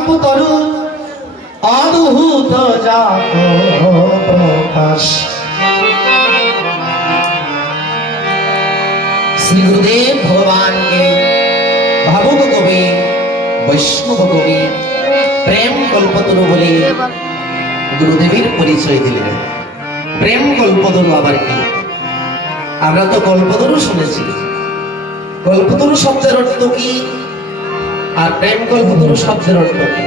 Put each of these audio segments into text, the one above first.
কল্পতরু অদ্ভুত জাত প্রকাশ। শ্রী গুরুদেব ভগবানকে ভাবুক কবি, বৈষ্ণব কবি, প্রেম কল্পতরু বলে গুরুদেবের পরিচয় দিলেন। প্রেম কল্পতরু আবার কি? আমরা তো কল্পতরু শুনেছি, কল্পতরু শব্দের অর্থ কি আর প্রেম কল্পতরু শব্দের অর্থ কি?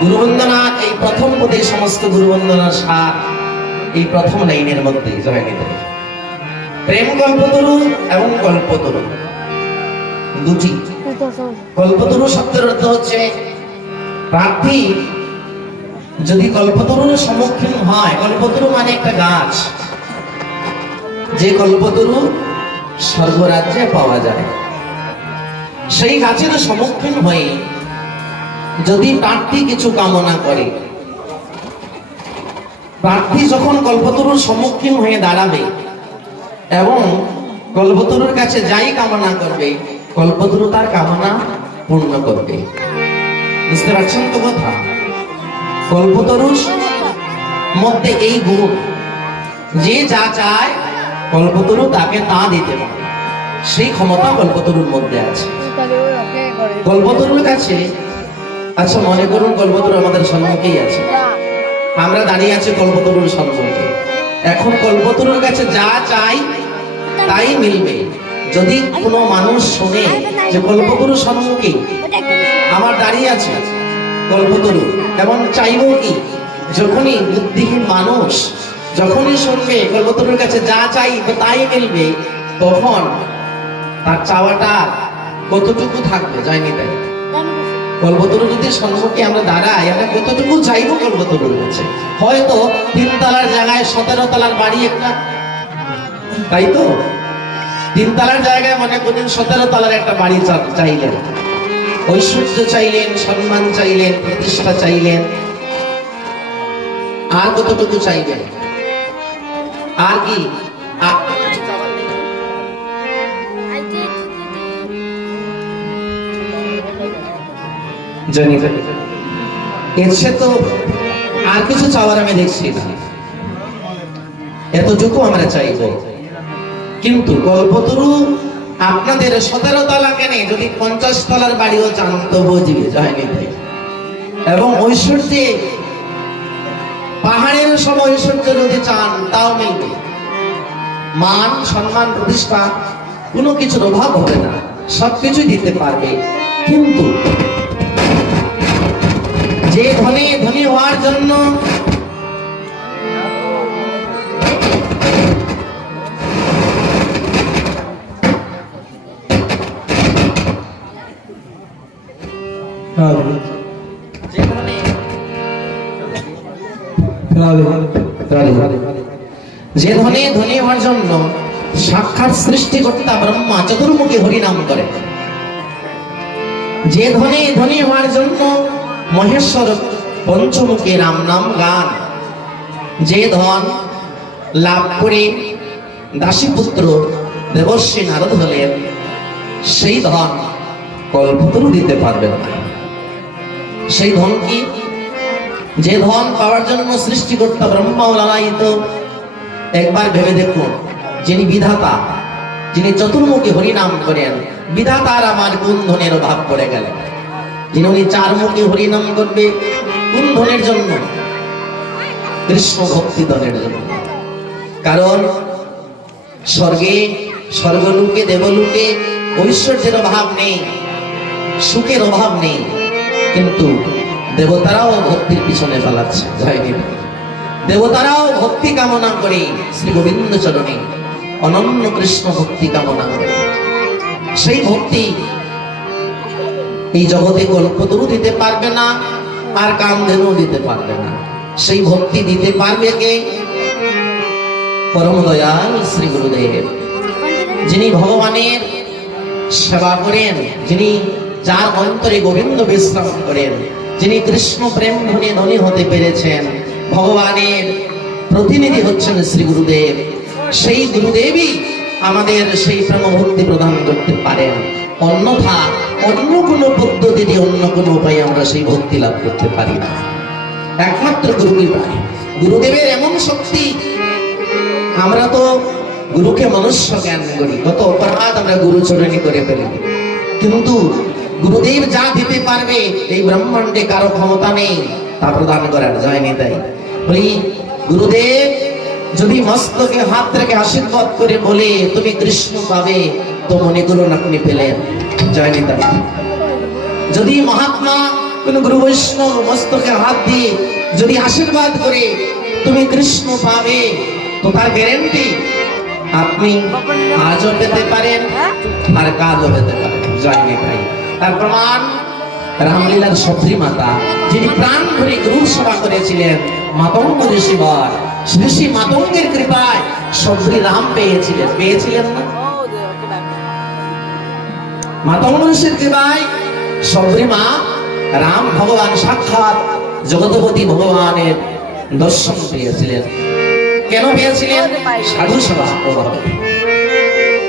গুরুবন্দনা এই প্রথম পদে সমস্ত গুরুবন্দনার সার এই প্রথম লাইনের মধ্যে জড়াই নিতে। প্রেম কল্পতরু এবং কল্পতরু দুটি। কল্পতরু শব্দের অর্থ হচ্ছে প্রার্থী যদি কল্পতরুর সম্মুখীন হয়, কল্পতরু মানে একটা গাছ, যে কল্পতরু স্বর্গরাজ্যে পাওয়া যায়, সেই গাছের সম্মুখীন হয়ে যদি প্রার্থী কিছু কামনা করে, প্রার্থী যখন কল্পতরুর সম্মুখীন হয়ে দাঁড়াবে এবং কল্পতরুর কাছে যাই কামনা করবে, কল্পতরু তার কামনা পূর্ণ করবে। বুঝতে পারছেন তো কথা? কল্পতরুর মধ্যে এই গুণ, যে যা চায় কল্পতরু তাকে তা দিতে পারে, সেই ক্ষমতা কল্পতরুর মধ্যে আছে। কল্পতরুর কাছে, আচ্ছা মনে করুন কল্পতরু আমাদের সম্মুখেই আছে, আমরা দাঁড়িয়ে আছি কল্পতরুর সম্মুখে। এখন কল্পতরুর কাছে যা চাই তাই মিলবে। যদি কোনো মানুষ শুনে যে কল্পতরুর সম্মুখে আমার দাঁড়িয়ে আছে কল্পতরু, এবং চাইব কি, যখনই বুদ্ধিহীন মানুষ যখনই শুনবে কল্পতরুর কাছে যা চাই তাই মিলবে, তখন তার চাওয়াটা কতটুকু থাকবে? যায়নি তাই। কল্পতরু যদি সম্মুখে আমরা দাঁড়াই, আমরা কতটুকু চাইবো কল্পতরুর কাছে? হয়তো 3 তলার জায়গায় 17 তলার বাড়ি একটা, তাই তো? 3 তলার জায়গায় মনে করুন 17 তলার একটা বাড়ি চাইলেন, ঐশ্বর্য চাইলেন, সম্মান চাইলেন, প্রতিষ্ঠা চাইলেন, আর কতটুকু চাইবেন? আর কি জানি এর সে তো আর কিছু চাওয়ার আমি দেখছি না, এতটুকু আমরা চাইব। কিন্তু কল্পতরু আপনাদের 17 তলা কেন, যদি 50 তলার বাড়িও চান তো বুঝবে যায়নি। এবং ঐশ্বর্যে পাহাড়ের সব ঐশ্বর্য যদি চান তাও মিলবে। মান, সম্মান, প্রতিষ্ঠা কোনো কিছুর অভাব হবে না, সবকিছু দিতে পারবে। কিন্তু যে ধনী হওয়ার জন্য ধনী হওয়ার জন্য সাক্ষাৎ সৃষ্টিকর্তা ব্রহ্মা চতুর্মুখী হরিনাম করে, যে ধনী হওয়ার জন্য মহেশ্বর পঞ্চমুখী রাম নাম গান, যে ধন লাভ করে দাসীপুত্র দেবর্ষী নারদ হলেন, সেই ধন কল্পতরু দিতে পারবে না। সেই ধন কি? যে ধন পাওয়ার জন্য সৃষ্টিকর্তা ব্রহ্মাও লালায়িত। একবার ভেবে দেখুন, যিনি বিধাতা, যিনি চতুর্মুখী হরিনাম করেন, বিধাতার আমার কোন ধনের অভাব পড়ে গেল? যিনি উনি 4 মুখী হরিনাম করবে কোন ধনের জন্য? কৃষ্ণ ভক্তি ধনের জন্য। কারণ স্বর্গে, স্বর্গলোকে, দেবলোকে ঐশ্বর্যের অভাব নেই, সুখের অভাব নেই, কিন্তু দেবতারাও ভক্তির পিছনে চালাচ্ছে। দেবতারাও ভক্তি কামনা করে শ্রী গোবিন্দ চরণে অনন্য কৃষ্ণ ভক্তি কামনা করে। সেই ভক্তি এই জগতে কল্পতরু দিতে পারবে না, আর কামধেনু দিতে পারবে না। সেই ভক্তি দিতে পারবে কে? পরম দয়াল শ্রী গুরুদেব, যিনি ভগবানের সেবা করেন, যিনি যার অন্তরে গোবিন্দ বিশ্রাম করেন, যিনি কৃষ্ণ প্রেম ধনী হতে পেরেছেন, ভগবানের প্রতিনিধি হচ্ছেন শ্রী গুরুদেব। সেই গুরুদেবই আমাদের সেই প্রেম ভক্তি প্রদান করতে পারেন। অন্যথা অন্য কোনো পদ্ধতিতে অন্য কোনো উপায়ে আমরা সেই ভক্তি লাভ করতে পারি না। একমাত্র গুরু কৃপায়। গুরুদেবের এমন শক্তি, আমরা তো গুরুকে মনুষ্য জ্ঞান করি, কত অপরাধ আমরা গুরুচরণী করে ফেলি, কিন্তু গুরুদেব যা দিতে পারবে এই ব্রহ্মাণ্ডে কারো ক্ষমতা নেই তা প্রদান করার, জয়নি তাই বলি। গুরুদেব যদি মস্তকে হাত রেখে আশীর্বাদ করে বলে তুমি কৃষ্ণ পাবে, তো মনে করুন আপনি পেলেন, জয়নি তাই। যদি মহাত্মা কোন গুরু বৈষ্ণব মস্তকে হাত দিয়ে যদি আশীর্বাদ করে তুমি কৃষ্ণ পাবে, তো তার গ্যারেন্টি আপনি আজও পেতে পারেন আর কালও পেতে পারেন, জয়নি তাই। তার প্রমাণ রামলীলার সবরী মাতা, যিনি প্রাণ ভরে গুরুর সেবা করেছিলেন, মাতঙ্গ ঋষিবর, ঋষি মাতঙ্গের কৃপায় সবরী রাম পেয়েছিলেন না? মাতঙ্গ ঋষির কৃপায় সবরী মা রাম ভগবান সাক্ষাৎ জগৎপতি ভগবানের দর্শন পেয়েছিলেন। কেন পেয়েছিলেন? সাধু সেবা প্রভাবে,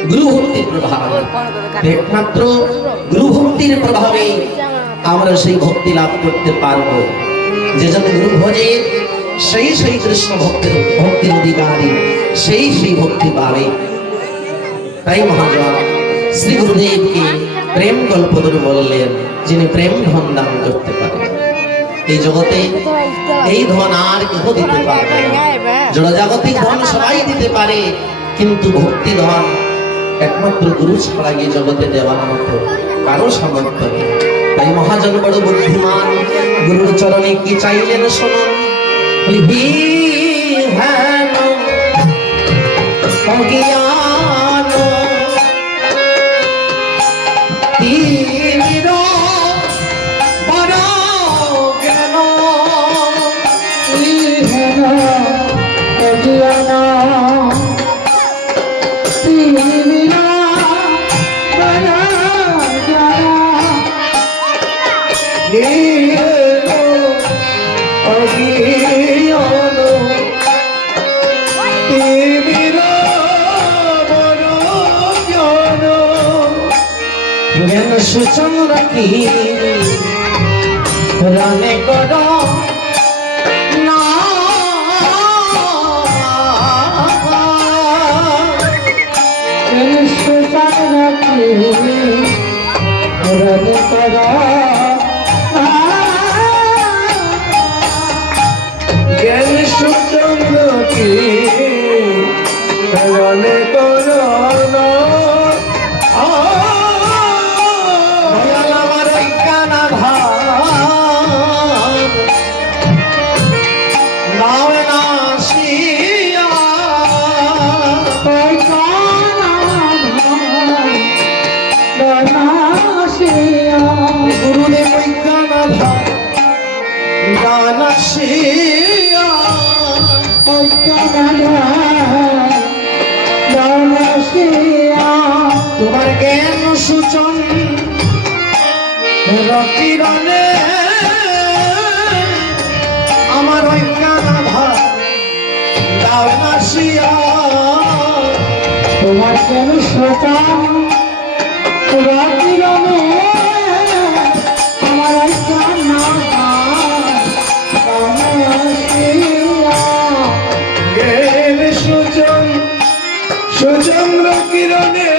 গুরু ভক্তির প্রভাবে। একমাত্র গুরু ভক্তির প্রভাবে আমরা সেই ভক্তি লাভ করতে পারবো। যে জন্য গুরু ভজে সেই কৃষ্ণ ভক্তির অধিকারী, সেই ভক্তি পাবে। তাই মহাজন শ্রী গুরুদেবকে প্রেম কল্পতরু বললেন, যিনি প্রেম ধন দান করতে পারেন। এই জগতে এই ধন আর কেহ দিতে পারবে না। জড়জাগতিক ধন সবাই দিতে পারে, কিন্তু ভক্তি ধন একমাত্র গুরু ছাড়া এই জগতে দেওয়ার মতো কারো সামর্থ্য নেই। তাই মহাজন বড় বুদ্ধিমান, গুরুর চরণে কি চাইলেন শুনুন। সুচন্দ্র কি রানে কর না, সুচন্দ্র কি রানে কর, জ্ঞান সুচন্দ্র কি রানে কর না। তোমার জ্ঞান সূচন কিরণে আমার অজ্ঞান আধার দাও নাসিয়া। তোমার জ্ঞান সূচন কিরণে আমার অজ্ঞান আধার দাও নাসিয়া। জ্ঞান সূচন সুচন্দ্র কিরণে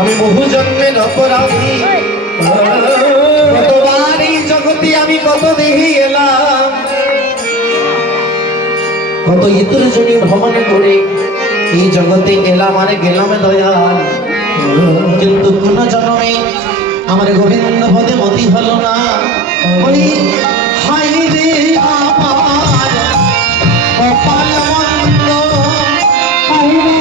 আমি বহু জন্মের অপরাধী, কতবার এই জগতে আমি কত দেখে এলাম, কত ইতর জনি ভ্রমণ করে এই জগতে এলাম আর গেলাম দয়াল, কিন্তু কোন জন্মে আমার গোবিন্দ পদে মতি হলো না। বলি হাই রে আমার কপাল মন্দ, হাই রে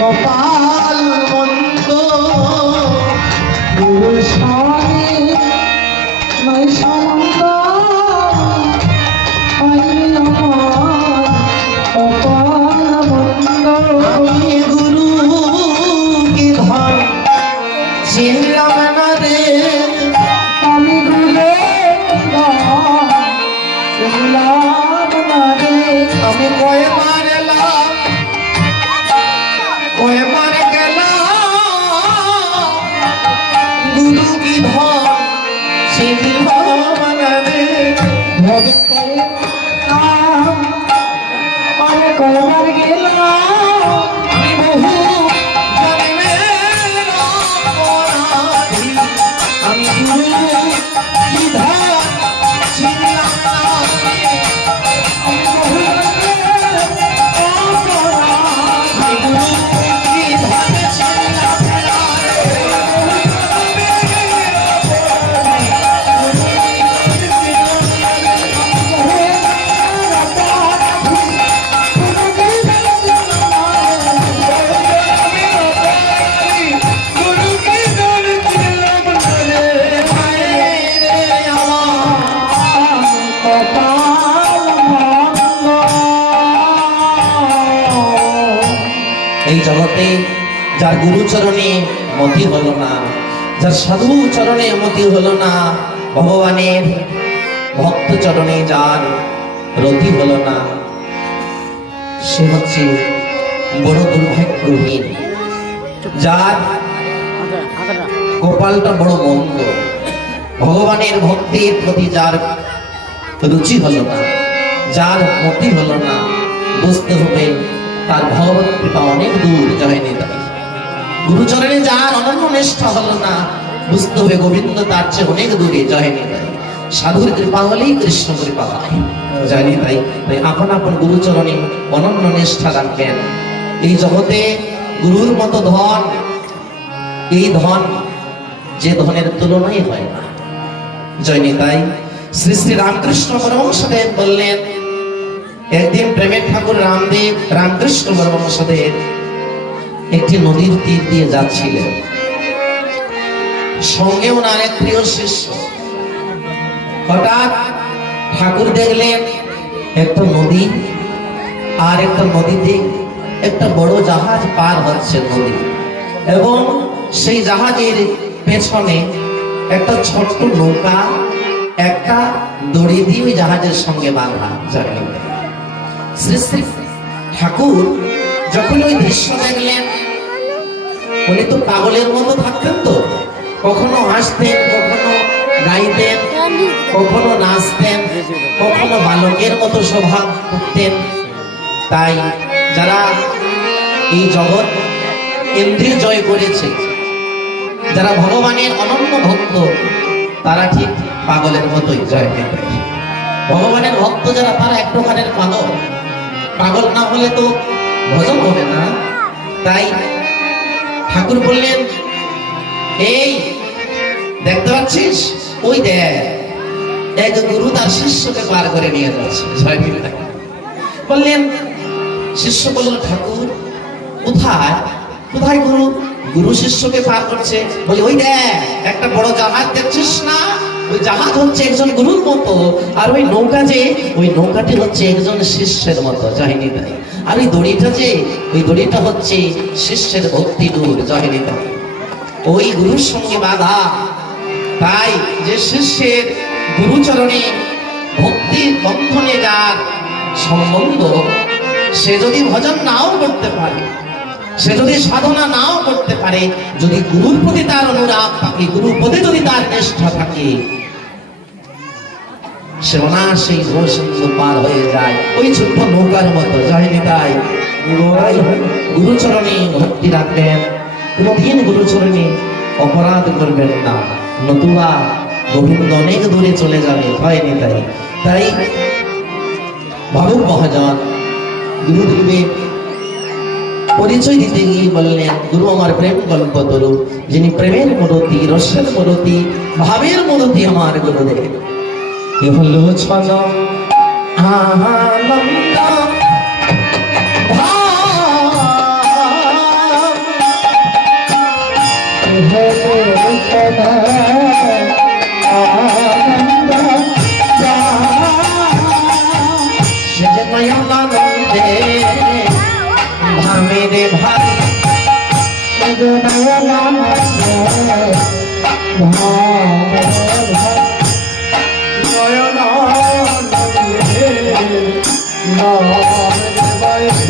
কপাল মন্দ নাই সম্বন্ধ আমি গুরু কি ধন চিনলাম না রে আমি গুলে আমি কয়বার এলাম কয়বার গেলাম গুরু কি ধন চিনলাম না রে কয়বার গেলাম আমি বহু জন্মের অপরাধী আমি গুরু কি ধন চিনলাম না রে এই জগতে যার গুরুচরণে মতি হলো না, যার সাধু চরণে মতি হলো না, ভগবানের ভক্ত চরণে যার রতি হলো না, সে হচ্ছে বড় দুর্ভাগ্যহীন, যার কপালটা বড় মন্দ। ভগবানের ভক্তির প্রতি যার রুচি হলো না, যার মতি হলো না, বুঝতে হবে তার ভগবত কৃপা অনেক দূর যায়নি। তাই গুরুচরণে যার অনন্য নিষ্ঠা হলো না, বুঝতে হবে গোবিন্দ তার চেয়ে অনেক দূরে যায়নি। তাই সাধুর কৃপা হলেই কৃষ্ণ কৃপা হয়, জানি। তাই তাই আপন আপন গুরুচরণে অনন্য নিষ্ঠা রাখবেন। এই জগতে গুরুর মতো ধন, এই ধন যে ধনের তুলনাই হয় না, জয়নি। তাই শ্রী শ্রী রামকৃষ্ণ পরমহংসদেব বললেন, একদিন প্রেমের ঠাকুর রামদেব রামকৃষ্ণ পরমহংসদেব একটি নদীর তীর দিয়ে যাচ্ছিলেন, সঙ্গে ওনার এক প্রিয় শিষ্য। হঠাৎ ঠাকুর দেখলেন একটা নদী, আর একটা নদীতে একটা বড় জাহাজ পার হচ্ছে নদী, এবং সেই জাহাজের পেছনে একটা ছোট্ট নৌকা একটা দড়ি দিয়ে ওই জাহাজের সঙ্গে বাঁধা। জানেন, শ্রী শ্রী ঠাকুর যখন ওই দৃশ্য দেখলেন, উনি তো পাগলের মতো থাকতেন, তো কখনো হাসতেন, কখনো গাইতেন, কখনো নাচতেন, কখনো বালকের মতো স্বভাব করতেন। তাই যারা এই জগৎ ইন্দ্রিয় জয় করেছে, যারা ভগবানের অনন্য ভক্ত, তারা ঠিক পাগলের মতোই জয় পেতে। ভগবানের ভক্ত যারা, তারা এক প্রকারের পাগল। পাগল না হলে তো ভজন হবে না। তাই ঠাকুর বললেন, এই দেখতে পাচ্ছিস, ওই দেখ এক গুরু তার শিষ্যকে পার করে নিয়ে যাচ্ছে। বললেন, শিষ্য বলল, ঠাকুর কোথায় কোথায় গুরু? গুরু শিষ্যকে পার করছে। বলি, ওই দেখ একটা বড় জাহাজ দেখছিস না, ওই জাহাজ হচ্ছে একজন গুরুর মতো, আর ওই নৌকা যে, ওই নৌকাটি হচ্ছে একজন শিষ্যের মতো। যায়নি তাই। আর ওই দড়িটা যে, ওই দড়িটা হচ্ছে শিষ্যের ভক্তি দূর। যায়নি তাই। ওই গুরুর সঙ্গে বাধা। তাই যে শিষ্যের গুরুচরণে ভক্তি বন্ধনে যার সম্বন্ধ, সে যদি ভজন নাও করতে পারে, সে যদি সাধনা নাও করতে পারে, যদি গুরুর প্রতি তার অনুরাগ থাকে, গুরুর প্রতি যদি তার নিষ্ঠা থাকে, সে অনায়াসেই ঘোষিন্দু পার হয়ে যায়, ওই ছোট্ট নৌকার মতো। যায়নি তাই। গুরুচরণে ভক্তি রাখবেন, কোনদিন গুরুচরণে অপরাধ করবেন না, নতুবা গোবিন্দ অনেক দূরে চলে যাবে। হয়নি তাই। তাই ভাবুক মহাজন গুরুদেবের পরিচয় দিতে গিয়ে বললেন, গুরু আমার প্রেম গল্প তরু, যিনি প্রেমের মূরতি, রসের মূরতি, ভাবের মূরতি আমার গুরুদেব। এ হলো ছল আনন্দ রে ভাই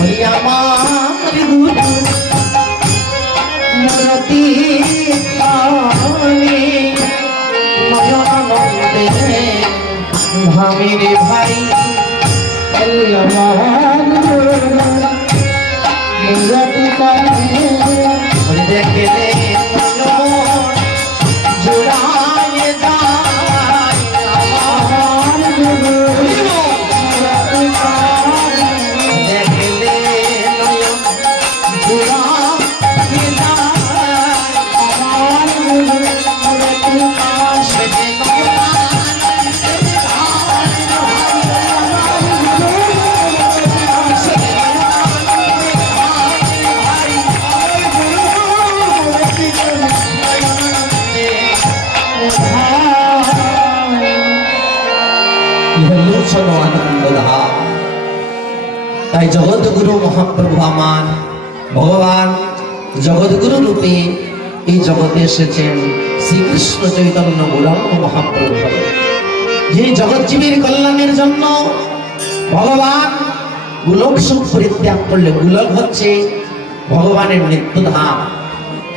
ওই আমার গুরু মূরতি কানে নয়নানন্দে ভামি রে ভাই ওরে দেখলে জোড়ায় যায় আমার গুরু দেখলে নয়ন জোড়ায় যায় আমার গুরু সে আনন্দধাম। তাই জগৎগুরু মহাপ্রভু আমার ভগবান জগৎগুরু রূপে এই জগতে এসেছেন শ্রীকৃষ্ণ চৈতন্য গৌরাঙ্গ মহাপ্রভু হয়ে। যে জগৎজীবীর কল্যাণের জন্য ভগবান গোলক সুখ পরিত্যাগ করলে, গোলক হচ্ছে ভগবানের নিত্যধাম,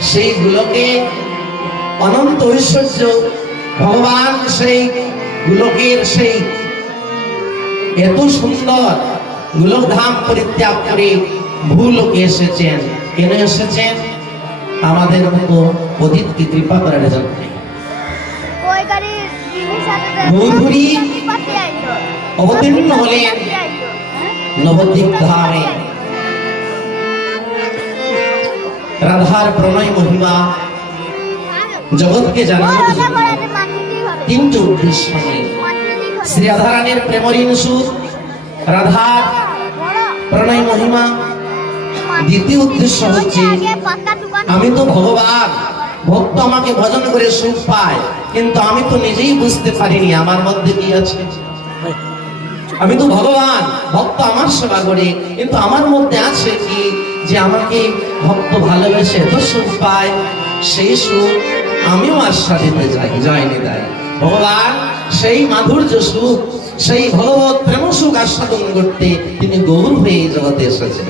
সেই গোলকে অনন্ত ঐশ্বর্য ভগবান সেই গোলকের সেই এত সুন্দর গোলক ধাম পরিত্যাগ করে ভূলোকে এসেছেন। কেন এসেছেন? আমাদের মতো অতীতকে কৃপা করার জন্য। গৌরী অবতীর্ণ হলেন নবদ্বীপ ধামে। রাধার প্রণয় মহিমা জগৎকে জানানোর জন্য তিনটি উদ্দেশ্য নিয়ে শ্রী রাধারানীর প্রেমঋণ সুখ, রাধার প্রণয় মহিমা। দ্বিতীয় উদ্দেশ্য হচ্ছে আমি তো ভগবান, ভক্ত আমাকে ভজন করে সুখ পায়, কিন্তু আমি তো নিজেই বুঝতে পারিনি আমার মধ্যে কি আছে। আমি তো ভগবান, ভক্ত আমার সেবা করে, কিন্তু আমার মধ্যে আছে কি যে আমাকে ভক্ত ভালোবেসে এত সুখ পায়, সেই সুখ আমিও আস্বাদিতে যাইনি। তাই ভগবান সেই মাধুর্য সুখ, সেই ভগবত প্রেম সুখ আস্বাদন করতে তিনি গৌর হয়ে জগতে এসেছেন।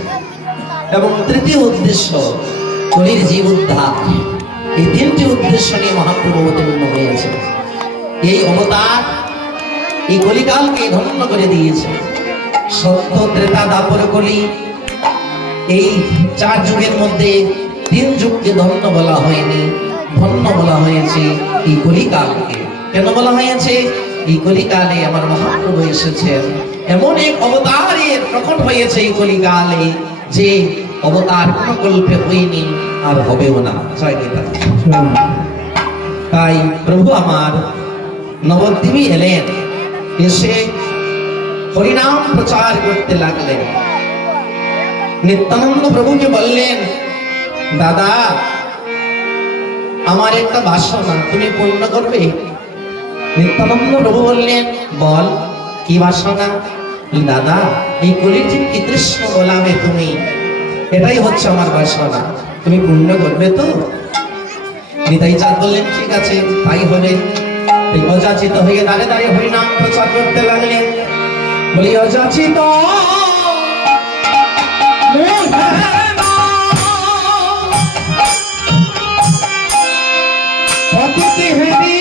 এবং তৃতীয় উদ্দেশ্য কলির জীব উদ্ধার। এই তিনটি উদ্দেশ্য নিয়ে মহাপ্রভু অবতীর্ণ হয়েছে। এই অবতার এই কলিকালকে ধন্য করে দিয়েছে। সত্য, ত্রেতা, দ্বাপর, কলি, এই চার যুগের মধ্যে তিন যুগকে ধন্য বলা হয়নি, ধন্য বলা হয়েছে এই কলিকালকে। কেন বলা হয়েছে? এই কলিকালে আমার মহাপ্রভু এসেছেন, এমন এক অবতারের প্রকট হয়েছে এই কলিকালে, যে অবতার কোন কল্পে হয়নি আর হবেও না। তাই প্রভু আমার নবদ্বীপে এলেন, এসে হরিনাম প্রচার করতে লাগলেন। নিত্যানন্দ প্রভুকে বললেন, দাদা আমার একটা বাসনা তুমি পূর্ণ করবে? নিত্যানন্দ প্রভু বললেন, বল কি বাসনা? দাদা এই কলির যে কৃষ্ণ গোলামে তুমি, এটাই হচ্ছে আমার বাসনা, তুমি পূর্ণ করবে তো? নিতাই চাঁদ বললেন, ঠিক আছে তাই হবে। অযাচিত হয়ে দাঁড়িয়ে দাঁড়িয়ে হরিনাম প্রচার করতে লাগলেন। বলি অযাচিত অতিথি হেরি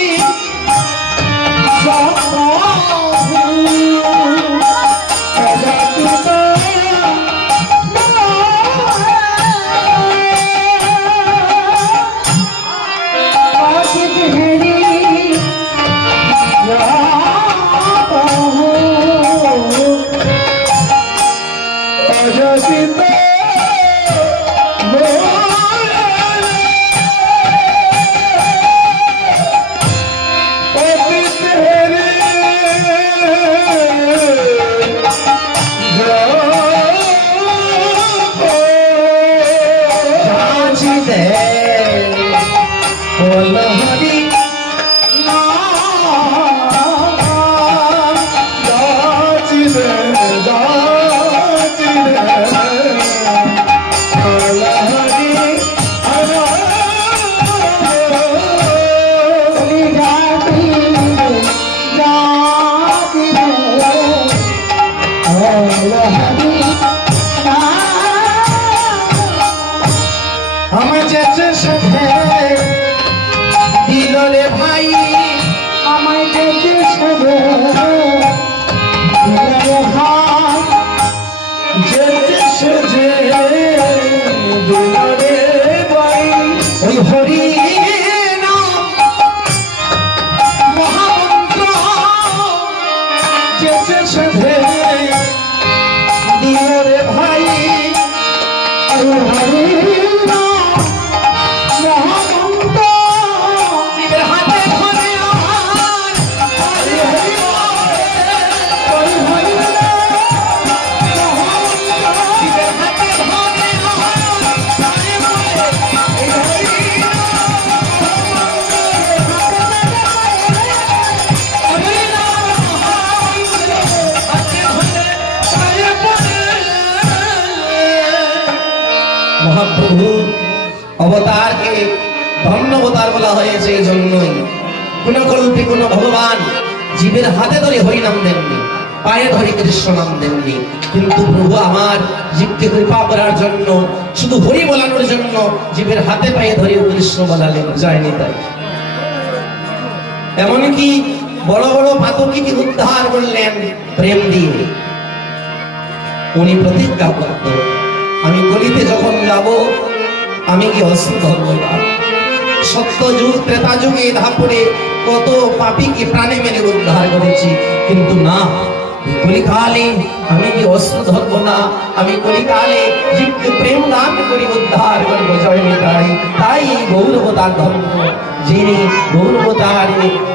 আমার চেচে সাথে দিল রে ভাই আমায় দেখে সবে যেতে সেজে দিল রে ভাই ওই হরি নাম মহামন্ত্র যেতে সেজে দিল রে ভাই হরি নাম মহামন্ত্র জীবের হাতে ধরে আমার হরি হরি হরি হরি জীবের হাতে ধরে মহাপ্রভু অবতারকে ধন্য অবতার বলা হয়েছে এজন্যই কোন কল্পে কোন ভগবান জীবের হাতে ধরে হরিনাম দেননি, পায়ে ধরে কৃষ্ণ নাম দেননি, কিন্তু প্রভু আমার জীবকে কৃপা করার জন্য শুধু হরি বলানোর জন্য জীবের হাতে পায়ে ধরে কৃষ্ণ বলালেন, যায়নি তাই। এমনকি বড় বড় পাতকীকে উদ্ধার করলেন প্রেম দিয়ে। উনি প্রতিজ্ঞা করত, আমি গলিতে যখন যাব আমি কি অস্ত্র ধরব না। সত্য যুগ ত্রেতা যুগে ধাপড়ে কত পাপীকে প্রাণে মেরে উদ্ধার করেছি, কিন্তু না, কলিকালে আমি কি অস্ত্র ধরব না, আমি কলিকালে জীবকে প্রেম দান করি উদ্ধার করবো, জয়নি তাই। তাই গৌরবতার ধর্ম, যিনি গৌরবতার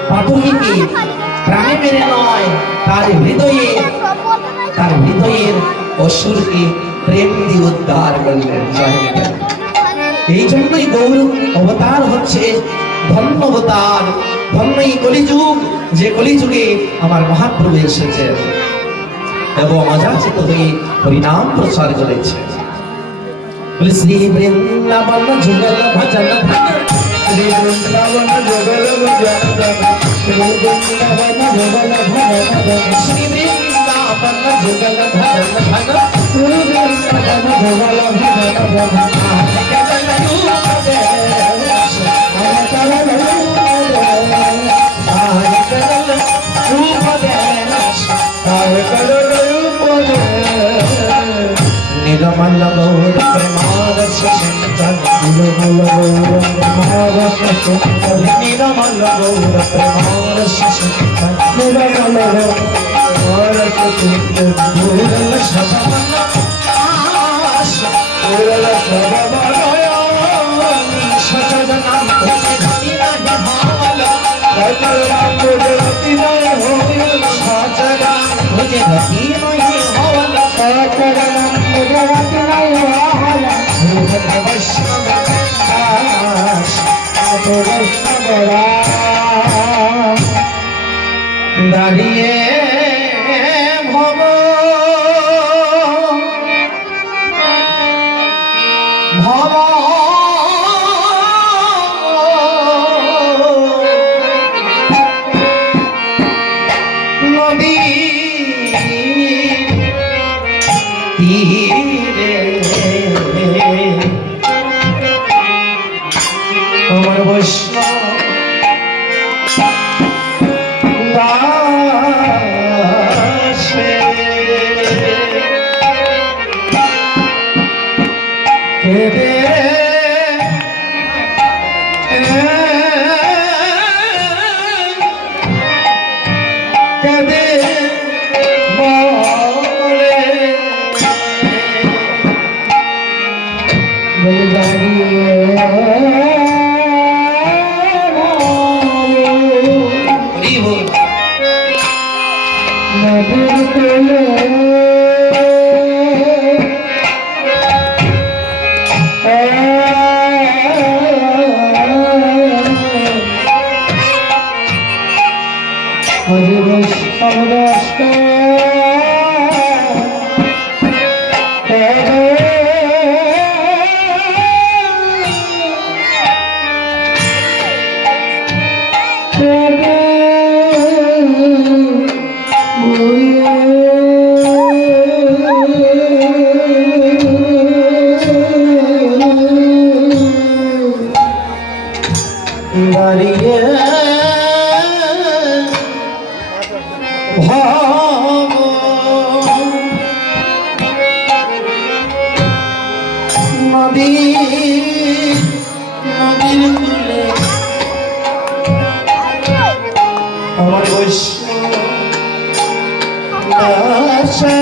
পাতকীকে প্রাণে মেরে নয়, তার হৃদয়ের অসুরকে প্রেম দিয়ে উদ্ধার করলেন, জয়নি তাই। এই জন্যই গৌর অবতার হচ্ছে ধন্য অবতার, ধন্য এই কলিযুগ, যে কলিযুগে আমার মহাপ্রভু এসেছেন এবং অযাচিত হয়ে হরিনাম প্রচার করেছে। বলে শ্রী বৃন্দাবন যুগল ভজন ধন, শ্রী বৃন্দাবন যুগল ভজন ধন, শ্রী বৃন্দাবন যুগল ভজন ধন, শ্রী বৃন্দাবন যুগল ভজন ধন, শ্রী বৃন্দাবন যুগল ভজন ধন। নিরমল গৌর প্রেমারস সিঞ্চন, নিরমল গৌর প্রেমারস সিঞ্চন, নিরমল গৌর প্রেমারস সিঞ্চন, নিরমল গৌর প্রেমারস সিঞ্চন, মুরল সভমন আশ, মুরল সভমন সচদ নাম তুঝে ধনি না হাওল, সচদ নাম তুঝে ধনি না হাওল, সচদ নাম তুঝে ধনি না হাওল, সচদ নাম তুঝে ধনি না হাওল। বৈষ্ণব দাস, বৈষ্ণব দাস, দাঁড়িয়ে ভব ভব নদী তীরে আমার বৈষ্ণব দাসে কেঁদে কেঁদে বলে নদী নদীর কূলে আমার বৈষ্ণব দাসে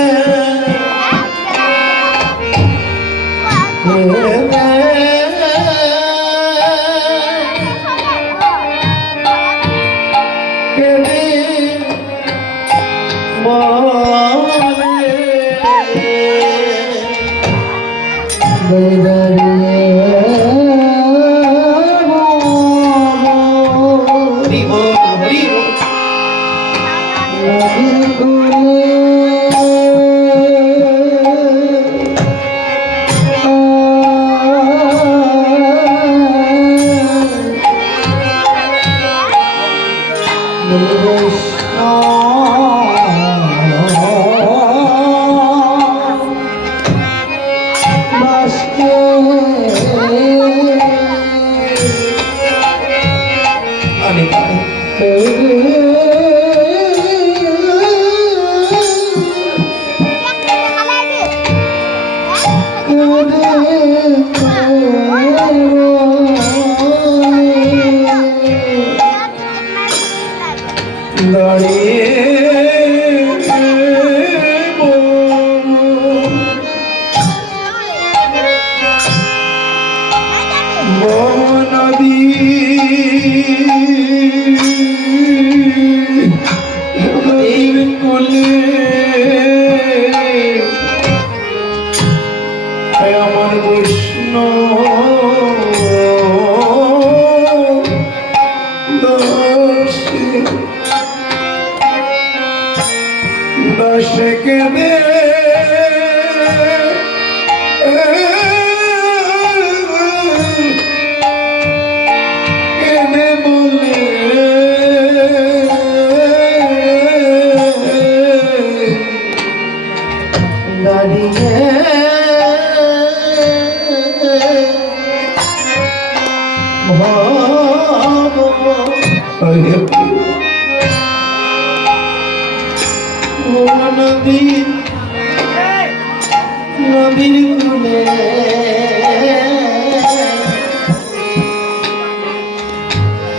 নদীর কূলে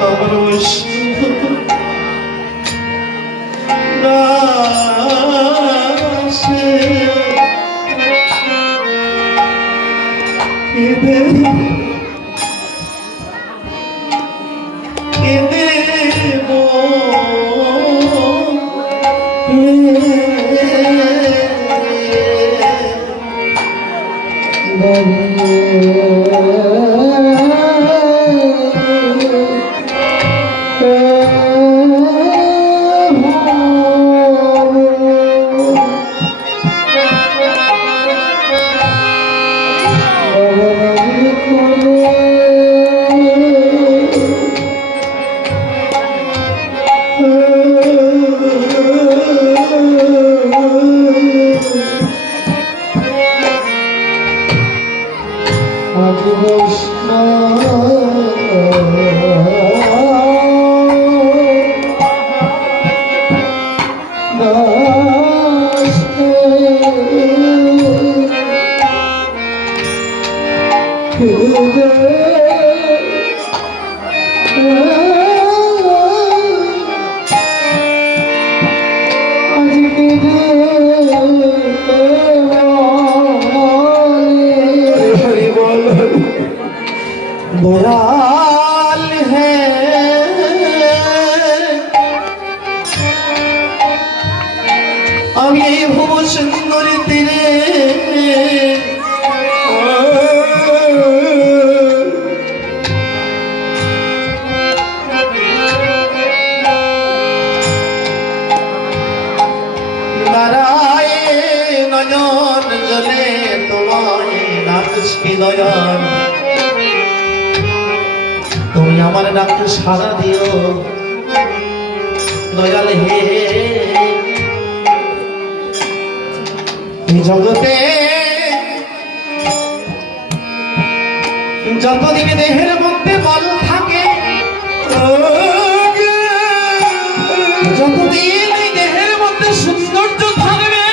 আমার বৈষ্ণব দাসে दयाल है আমি এই ভুব সুন্দরী তীরে দাঁড়ায় নয়ন জলে তোমায় ডাকছি দয়াল তুমি আমার ডাক সাড়া দিও দয়াল হে এই জগতে যতদিন দেহের মধ্যে বল থাকে যতদিন এই দেহের মধ্যে সৌন্দর্য থাকবে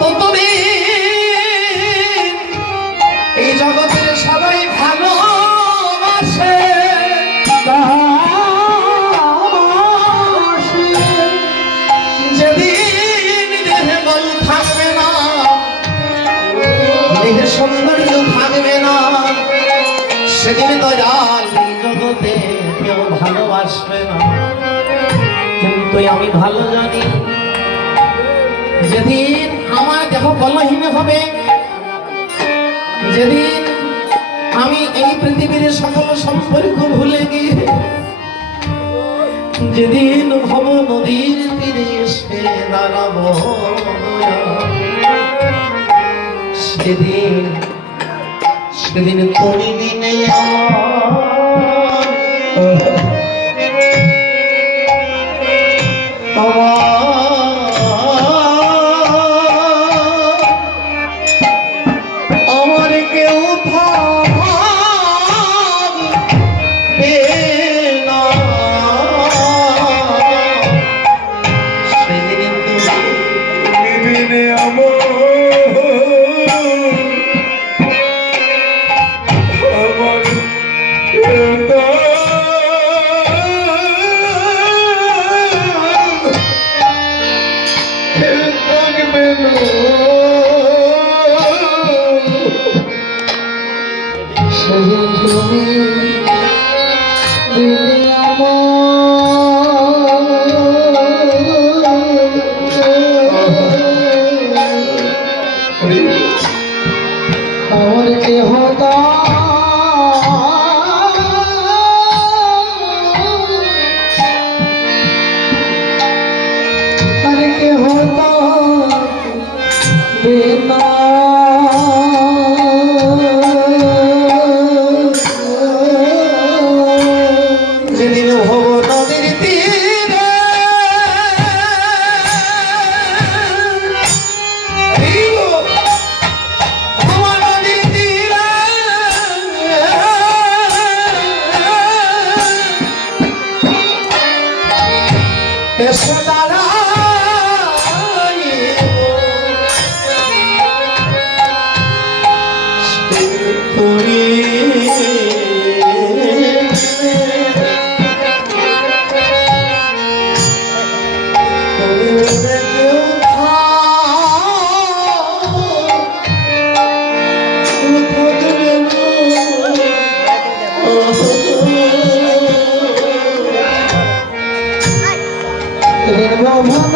ততদিন সৌন্দর্য থাকবে না, সেদিন তো জাল জগতে কেউ ভালোবাসবে না। কিন্তু আমি ভালো জানি, যেদিন আমার দেহ বলহীন হবে, যেদিন আমি এই পৃথিবীর সকল সম্পর্ক ভুলে গিয়ে যেদিন হব নদীর তীরে এসে দাঁড়াবো, সেদিন সেদিন তুমি বিনে আমার কেউ থাকবে না। সেদিন তুমি বিনে আমার और के होता और के होता बेना যেদিন হব নদীর তীরে আমার নদীর তীরে এসে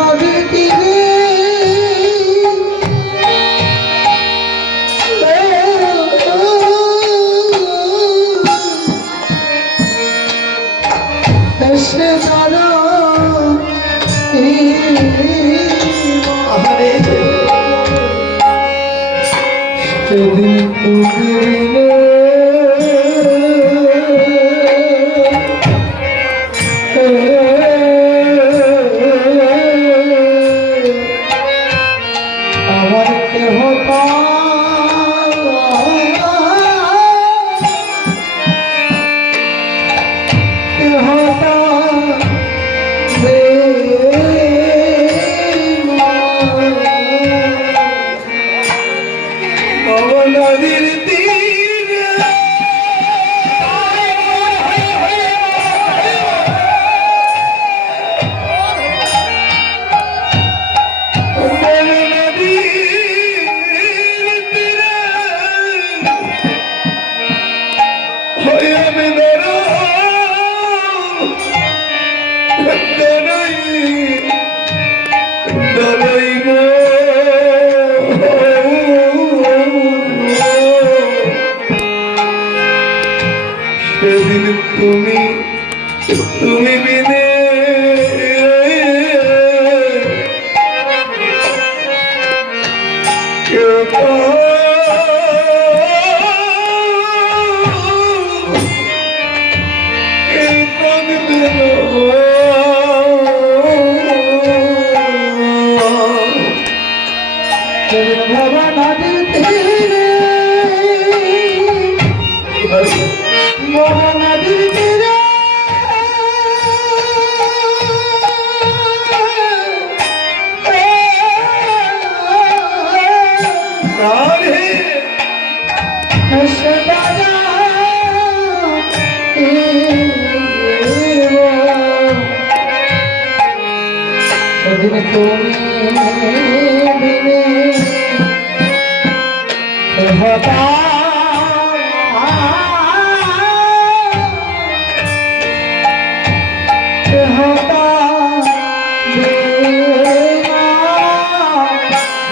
নদীর তীরে এসে দাঁড়া সেদিন তুমি আমার কেহ নদীর তীরে সেদিন তুমি তুমি বিনে কেউ নদীর তীরে নদীর তীরে সেদিন তুমি বিনে হতা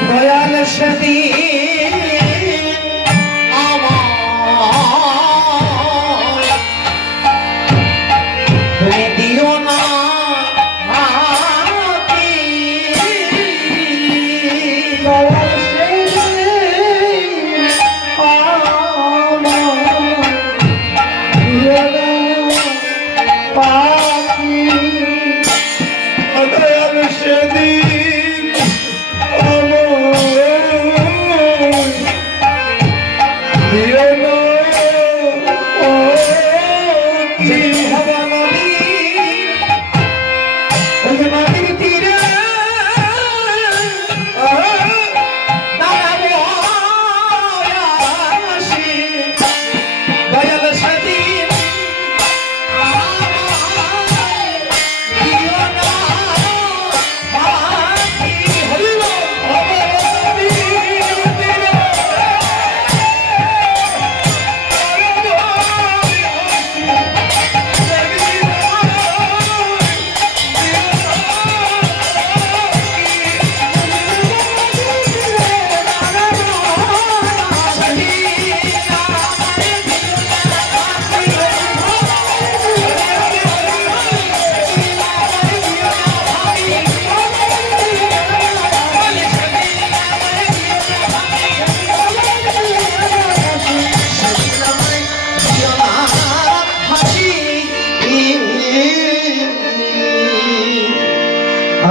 দয়াল সেদিন আমায় তুমি দিও না ফাঁকি। দয়াল সেদিন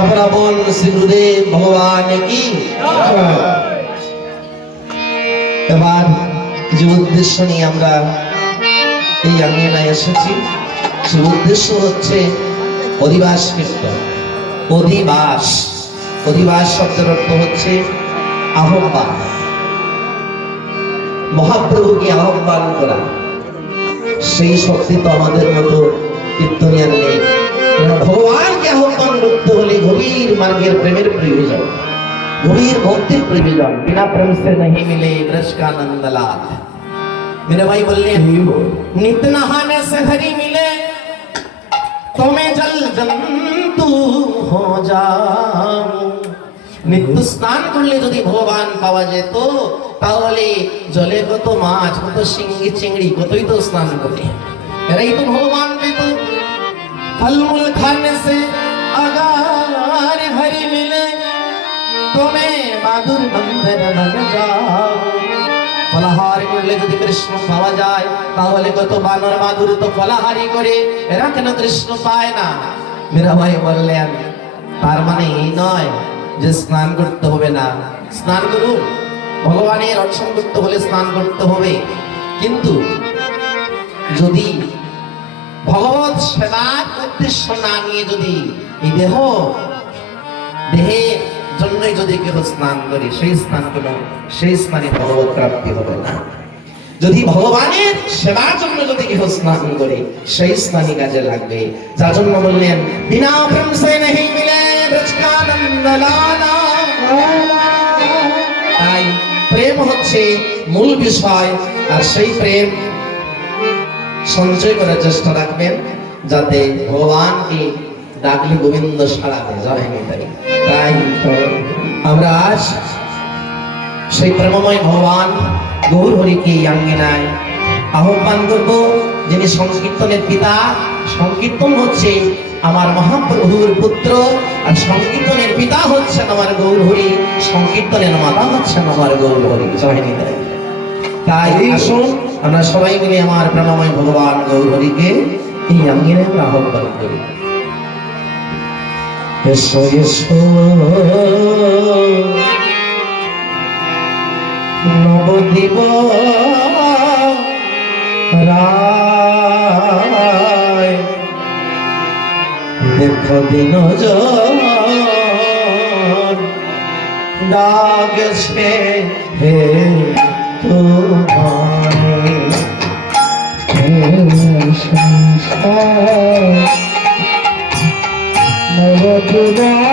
আমরা বল শ্রী গুরুদেব ভগবান কি। এবার যে উদ্দেশ্য নিয়ে আমরা এই আঙ্গিনায় এসেছি, সে উদ্দেশ্য হচ্ছে অধিবাস কীর্তন। অধিবাস, অধিবাস শব্দের অর্থ হচ্ছে আহ্বান, মহাপ্রভুকে আহ্বান করা। সেই শক্তি তো আমাদের মতো কীর্তনিয়ার নেই। ভগবানকে আহ্বান করতে হলে গভীর মার্গের প্রেমের প্রয়োজন, গভীর ভক্তির প্রয়োজন। বিনা প্রেম সে नहीं मिले ब्रज का नंद लाल। मेरे भाई बोलने नित नहाने से हरि मिले तो मैं जल जंतु हो जाऊं। নিত্য স্নান করলে যদি ভগবান পাওয়া যেত তাহলে জলে কত মাছ, কত শিঙ্গি চিংড়ি, কতই তো স্নান করে, এরাই তো ভগবান পেত। फलमूल खाने से अगर हरि मिले तो मैं माधुर बंधन बन जाऊं। फलाहार করলে যদি কৃষ্ণ পাওয়া যায় তাহলে কত বানর মাধুর তো ফলাহারি করে, এরা কেন কৃষ্ণ পায় না? মেরা ভাই বললেন তার মানে এই নয় যে স্নান করতে হবে না। স্নান করুন, ভগবানের দর্শন করতে হলে স্নান করতে হবে, কিন্তু যদি ভগবত সেবার উদ্দেশ্য না নিয়ে যদি এই দেহের জন্যই যদি কেউ স্নান করে, সেই স্নানে ভগবত প্রাপ্তি হবে না। যদি ভগবানের সেবার জন্য যদি কেউ স্নান করে সেই স্নানই কাজে লাগবে। যার জন্য বললেন বিনা প্রেম সে नहीं मिले ब्रज का नंद लाला। তাই প্রেম হচ্ছে মূল বিষয়, আর সেই প্রেম সঞ্চয় করার চেষ্টা রাখবেন যাতে ভগবানকে ডাকলে গোবিন্দ সাড়া দেয়। জয় নিতাই। তাই আমরা আজ সেই প্রেমময় ভগবান গৌর হরিকে আঙ্গিনায় আহ্বান করব, যিনি সংকীর্তনের পিতা। সংকীর্তন হচ্ছে আমার মহাপ্রভুর পুত্র, আর সংকীর্তনের পিতা হচ্ছেন আমার গৌর হরি, সংকীর্তনের মাতা হচ্ছেন আমার গৌর হরি। জয় নিতাই। তাই আসুন আমরা সবাই মিলে আমার প্রেমময় ভগবান গৌর হরিকে এই আঙ্গিনায় আমরা আহ্বান করি। এসো এসো নবদ্বীপ রায়, দেখো দিন ডাকছে হে তোমারে। নবদ্বীপ